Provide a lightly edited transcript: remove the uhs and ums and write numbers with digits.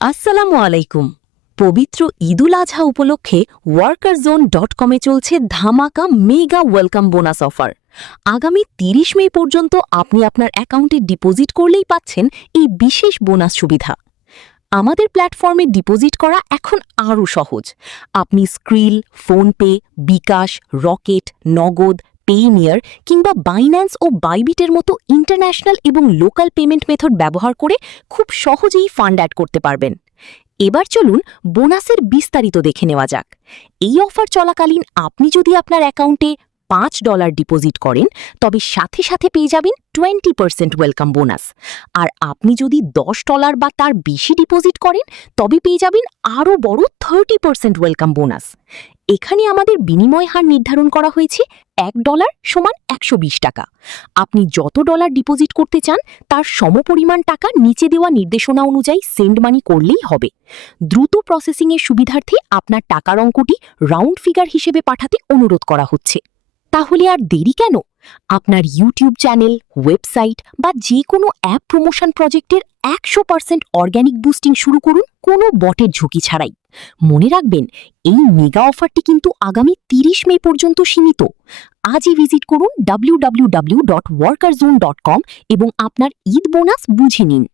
আসসালামু আলাইকুম। পবিত্র ঈদুল আজহা উপলক্ষে workerzone.com-এ চলছে ধামাকা মেগা ওয়েলকাম বোনাস অফার। আগামী ৩০ মে পর্যন্ত আপনি আপনার অ্যাকাউন্টে ডিপোজিট করলেই পাচ্ছেন এই বিশেষ বোনাস সুবিধা। আমাদের প্ল্যাটফর্মে ডিপোজিট করা এখন আরও সহজ। আপনি স্ক্রিল, ফোনপে, বিকাশ, রকেট, নগদ, পেইনিয়ার কিংবা বাইন্যান্স ও বাইবিটের মতো ইন্টারন্যাশনাল এবং লোকাল পেমেন্ট মেথড ব্যবহার করে খুব সহজেই ফান্ড অ্যাড করতে পারবেন। এবার চলুন বোনাসের বিস্তারিত দেখে নেওয়া যাক। এই অফার চলাকালীন আপনি যদি আপনার অ্যাকাউন্টে $5 ডিপোজিট করেন, তবে সাথে সাথে পেয়ে যাবেন 20% ওয়েলকাম বোনাস। আর আপনি যদি $10 বা তার বেশি ডিপোজিট করেন, তবে পেয়ে যাবেন আরও বড় 30% ওয়েলকাম বোনাস। এখানে আমাদের বিনিময় হার নির্ধারণ করা হয়েছে $1 সমান 120 টাকা। আপনি যত ডলার ডিপোজিট করতে চান তার সমপরিমাণ টাকা নিচে দেওয়া নির্দেশনা অনুযায়ী সেন্ড মানি করলেই হবে। দ্রুত প্রসেসিংয়ের সুবিধার্থে আপনার টাকার অঙ্কটি রাউন্ড ফিগার হিসেবে পাঠাতে অনুরোধ করা হচ্ছে। তাহলে আর দেরি কেন? আপনার ইউটিউব চ্যানেল, ওয়েবসাইট বা যে কোনো অ্যাপ প্রমোশন প্রজেক্টের 100% অর্গ্যানিক বুস্টিং শুরু করুন, কোনো বটের ঝুঁকি ছাড়াই। মনে রাখবেন, এই মেগা অফারটি কিন্তু আগামী 30 মে পর্যন্ত সীমিত। আজই ভিজিট করুন www.workerzone.com এবং আপনার ঈদ বোনাস বুঝে নিন।